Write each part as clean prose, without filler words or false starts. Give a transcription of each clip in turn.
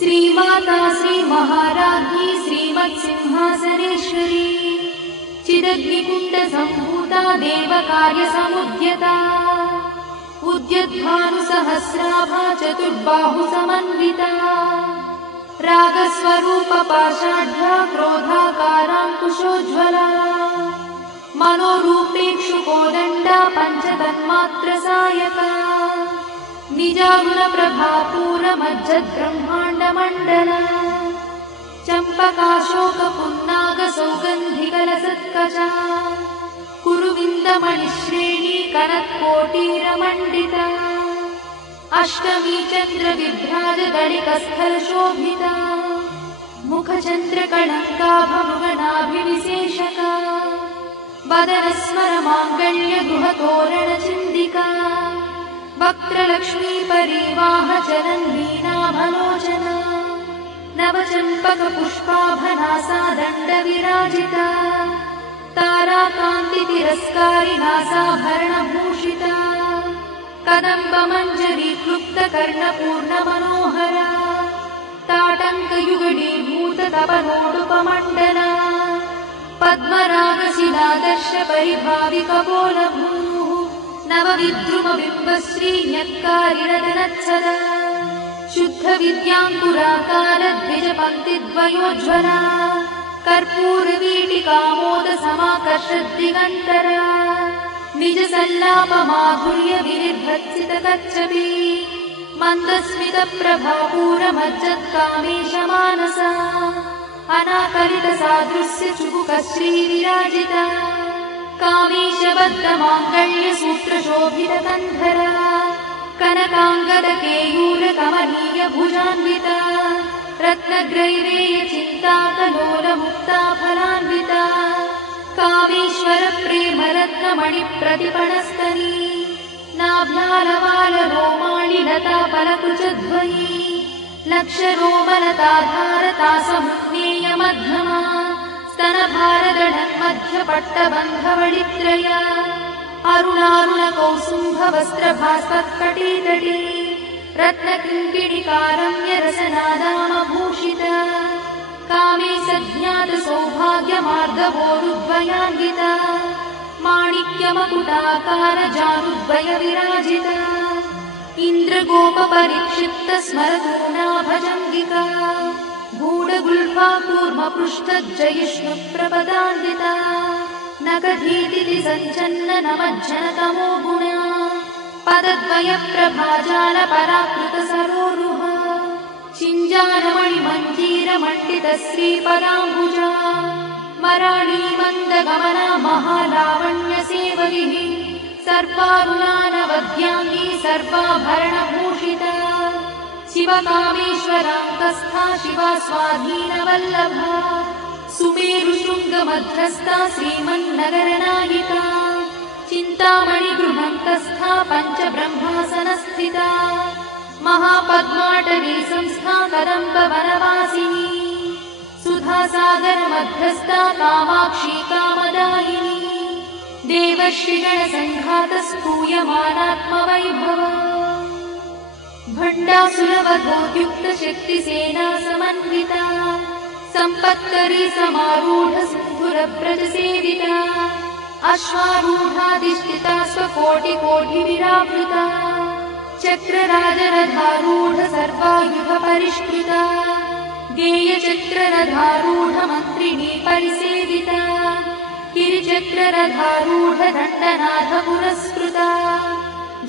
श्रीमाता श्रीमहाराज्ञी श्रीमत्सिंहासनेश्वरी चिदग्निकुण्डसम्भूता देवकार्यसमुद्यता उद्यद्भानुसहस्राभा चतुर्बाहुसमन्विता रागस्वरूपपाषाढ्या क्रोधाकाराङ्कुशोज्ज्वला मनोरूपेक्षुकोदण्डा पञ्चतन्मात्रसायका निजागुणप्रभापूरमज्जद्ब्रह्माण्डमण्डला चम्पकाशोकपुन्नागसौगन्धिकलसत्कजा कुरुविन्दमणिश्रेणी कनत्कोटीरमण्डिता अष्टमी चन्द्रविभ्राजदलिकस्थलशोभिता मुखचन्द्रकणङ्काभमृगनाभिविशेषका वदनस्मरमाङ्गल्यगृहतोरणचिन्दिका वक्त्रलक्ष्मीपरिवाहचरन्वीणाभलोचना नवचम्पकपुष्पाभनासा दण्डविराजिता ताराकान्तितिरस्कारिनासाभरणभूषिता कदम्बमञ्जरीक्लुप्तकर्णपूर्णमनोहरा ताटङ्कयुगडीभूततपनोडुपमण्डला पद्मरागशिलादर्शपरिभाविकपोलभूः नवविद्रुमबिम्बश्रीन्यक्कारिरदनत्सदा शुद्धविद्याङ्कुराकारद्विजपङ्क्तिद्वयोज्ज्वला कर्पूरवीटिकामोदसमाकर्षद्दिगन्तरा निजसल्लापमाधुर्यविनिर्भत्सितकच्छपी मन्दस्मितप्रभापूरमज्जत्कामेशमानसा अनाकलितसादृश्यचुबुकश्रीविराजिता कामेशबद्धमाङ्गल्यसूत्रशोभितकन्धरा कनकाङ्गदकेयूरकमनीयभुजान्विता रत्नग्रैवेयचिन्ताकलोलमुक्ताफलान्विता कामेश्वरप्रेमरत्नमणिप्रतिपणस्तनी नाभ्यालवालरोमाणि लताफलकुचध्वनी लक्षरोमलताधारतासमुज्ञेयमध्यमा स्तनभारदढन्मध्यपट्टबन्धवडित्रया अरुणारुणकौसुम्भवस्त्रभास्पत्कटीतटी रत्नकिङ्किणिकारम्यरसनादामभूषिता कामे सज्ञातसौभाग्यमार्गवोरुद्वयान्विता माणिक्यमकुटाकारजानुद्वयविराजिता इन्द्रगोपपरिक्षिप्तस्मरतूनाभजङ्गिका गूढगुल्फा कूर्मपृष्ठज्जयिष्णुप्रपदान्विता नखधीतिसञ्चन्ननमज्जनतमो गुणा पदद्वयप्रभाजालपराकृतसरोरुहा चिञ्जारमणिमञ्जीरमण्डितश्रीपदाम्बुजा मराळीमन्दगमना महालावण्यसेवलिः सर्वारुणानवद्याङ्गी सर्वाभरणभूषिता शिवकामेश्वरान्तस्था शिवा स्वाधीनवल्लभा सुमेरुशृङ्गमध्यस्था श्रीमन्नगरनायिका चिन्तामणिगृहन्तस्था पञ्चब्रह्मासनस्थिता महापद्माटवी संस्था कदम्बवनवासिनी सुधासागरमध्यस्था कामाक्षी कामदायिनी देवर्षिगणसङ्घातस्तूयमानात्मवैभवा भण्डासुरवधोद्युक्तशक्तिसेना समन्विता सम्पत्करी समारूढसिन्धुरव्रजसेविता अश्वारूढाधिष्ठिता स्वकोटिकोटिविरावृता चक्रराजरथारूढ सर्वायुधपरिष्कृता गेयचक्ररथारूढमन्त्रिणी परिसेविता गिरिचक्ररथारूढदण्डनाथपुरस्कृता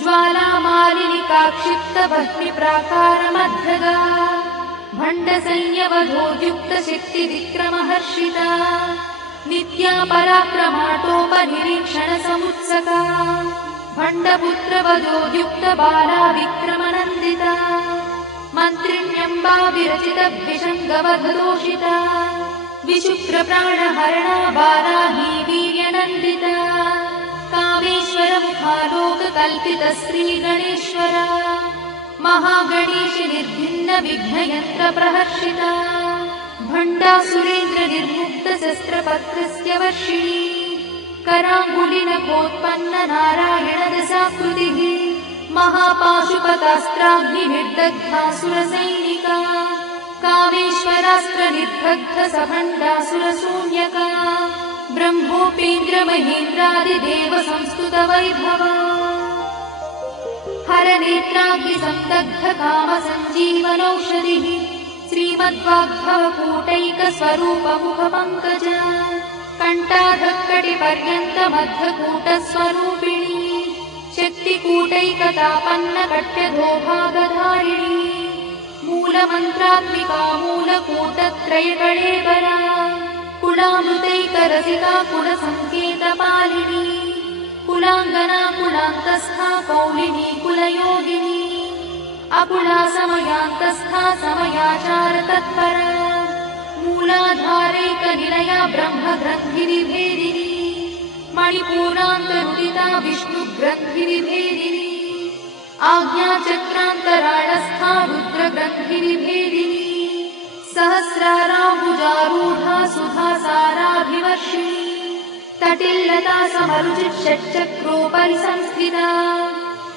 ज्वालामालिनिकाक्षिप्तभक्तिप्राकारमध्यगा भण्डसंयवधोद्युक्तशक्तिविक्रमहर्षिता नित्या पराक्रमाटोपनिरीक्षणसमुत्सका भण्डपुत्रवधोद्युक्तबाला विक्रमनन्दिता मन्त्रिण्यम्बा विरचितविषङ्गवधदोषिता विशुक्रप्राणहरणा बाला हि वीर्यनन्दिता कामेश्वरमुखालोककल्पितश्रीगणेश्वरा महागणेशि निर्भिन्नविघ्नयन्त्रप्रहर्षिता भण्डासुरेन्द्रनिर्मुक्तशस्त्रपत्रस्य वर्षिणी कराङ्गुलिनकोत्पन्ननारायणदशाकृतिः महापाशुपतास्त्राग्निर्दग्धासुरसैनिका कामेश्वरास्त्र निर्दग्ध सभण्डासुरशून्यका ब्रह्मोपेन्द्र महेन्द्रादिदेव संस्तुत वैभव हर नेत्राग्नि संदग्ध काम सञ्जीवनौषधिः श्रीमद्वाग्भव कूटैक स्वरूप मुख पंकज कण्ठाधक्कटि पर्यन्त मध्यकूट स्वरूपिणी शक्तिकूटैकतापन्न कट्यधोभागधारिणी मूलमन्त्रात्मिका मूलकूटत्रयकळेबरा कुलामृतैकरसिका कुलसङ्केतपालिनी कुलाङ्गना कुलान्तस्था कौलिनी कुलयोगिनी अकुला समयान्तस्था समयाचार तत्परा मूलाधारैकनिलया ब्रह्मग्रन्थिनिभेदिनी मणिपूरान्तरुदिता विष्णुग्रन्थिनिभेदिनी आज्ञाचक्रान्तराळस्था रुद्रग्रन्थिनिभेदिनी सहस्राराम्बुजारूढा सुधासाराभिवर्षिणी तटिल्लता समरुचिषट्चक्रोपरि संस्थिता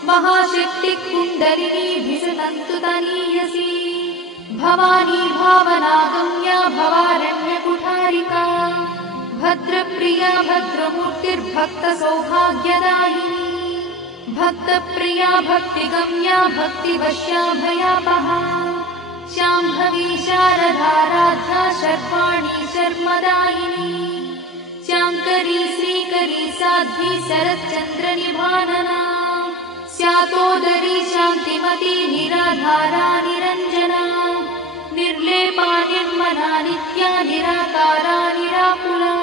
महाशक्तिकुण्डलिनी भिसतन्तुतनीयसी भवानी भावनागम्या भवारण्यकुठारिका भद्रप्रिया भद्रमूर्तिर्भक्तसौभाग्यदायिनी भक्तप्रिया भक्तिगम्या भक्तिवश्या भयापहा शाम्भवी शारदाराध्या शर्वाणी शर्मदायिनी शाङ्करी श्रीकरी साध्वी शरच्चन्द्रनिभानना स्यातोदरी शान्तिमती निराधारा निरञ्जना निर्लेपा निर्मला नित्या निराकारा निराकुला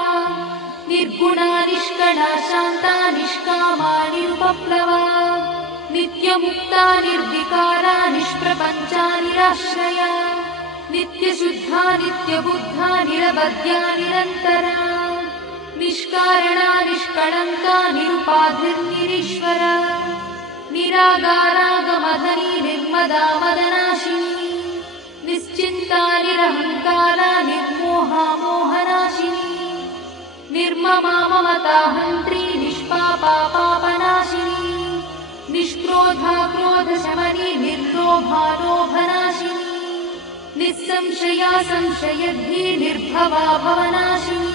निर्गुणा निष्कला शान्ता निष्कामा निरुपप्लवा नित्यमुक्ता निर्विकारा निष्प्रपञ्चा निराश्रया नित्यशुद्धा नित्यबुद्धा निरवध्या निरन्तरा निष्कारणा निष्कळङ्का निरुपाधिर्निरीश्वरा निरागारागमधनी निर्मदा मदनाशिनी निश्चिन्ता निरहङ्कारा निर्मोहा मोहनाशिनी निर्ममा ममता हन्त्री निष्पापा पापनाशिनी निष्क्रोधा क्रोधशमनी निर्लोभा लोभनाशिनी निस्संशया संशयद्धि निर्भवा भवनाशिनी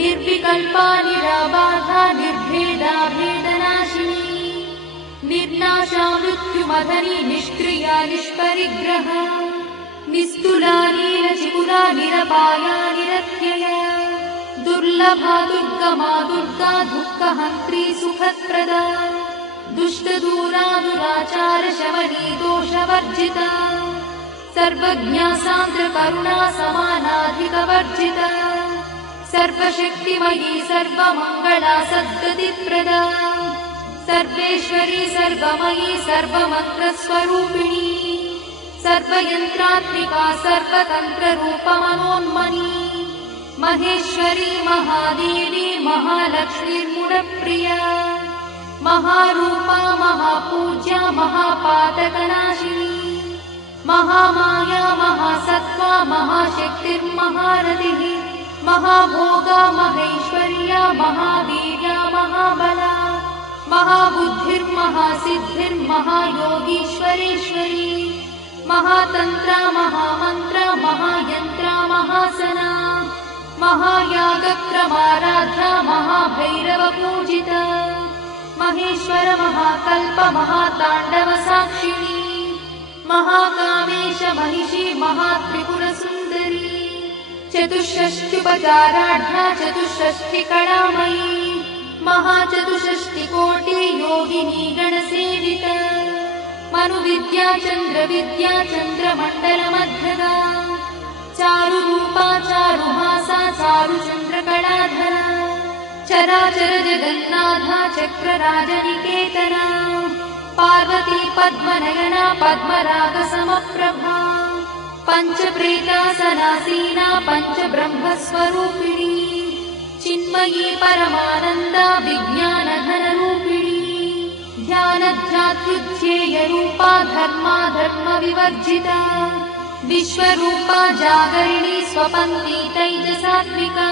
निर्विकल्पा निराबाधा निर्भेदा भेदनाशिनी निर्नाशा मृत्युमधनी निष्क्रिया निष्परिग्रहा निस्तुला नीलचिकुला निरपाया निरत्यया दुर्लभा दुर्गमा दुर्गा दुःखहन्त्री सुखप्रदा दुष्टदूरा दुराचार शमनी दोषवर्जिता सर्वज्ञा सान्द्र करुणा समानाधिकवर्जिता सर्वशक्तिमयी सर्वमङ्गला सद्गतिप्रदा सर्वेश्वरी सर्वमयी सर्वमन्त्रस्वरूपिणी सर्वयन्त्रात्मिका सर्वतन्त्ररूपमनोन्मनी महेश्वरी महादेवी महालक्ष्मीर्मुडप्रिया महारूपा महापूज्या महापातकनाशिनी महामाया महासत्त्वा महाशक्तिर्महारथिः महाभोगा महेश्वर्या महावीर्या महाबला महाबुद्धिर्महासिद्धिर्महायोगीश्वरेश्वरी महातन्त्रा महामन्त्रा महायन्त्रा महासना महायागक्रमाराध्या महाभैरवपूजिता महेश्वर महाकल्प महाताण्डव साक्षिणी महाकामेश महिषी महात्रिपुरसुन्दरी चतुष्षष्ट्युपचाराढ्या चतुष्षष्टिकलामयी महाचतुष्षष्टिकोटि योगिनी गणसेविता मनुविद्या चन्द्रविद्या चन्द्रमण्डलमध्यगा चारुरूपा चारुहासा चारुचन्द्रकलाधरा चराचर जगन्नाथा चक्रराजनिकेतना पार्वती पद्मनयना पद्मरागसमप्रभा पञ्चप्रेतासनासीना पञ्चब्रह्मस्वरूपिणी चिन्मयी परमानन्दा विज्ञानघनरूपिणी ध्यानध्यात्युज्येयरूपा धर्मा धर्मविवर्जिता विश्वरूपा जागरिणी स्वपन्ती तैजसात्मिका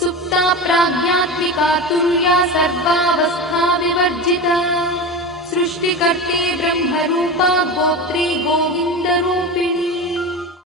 सुप्ता प्राज्ञात्मिका तुर्या सर्वावस्था विवर्जिता सृष्टिकर्त्री ब्रह्मरूपा गोत्री गो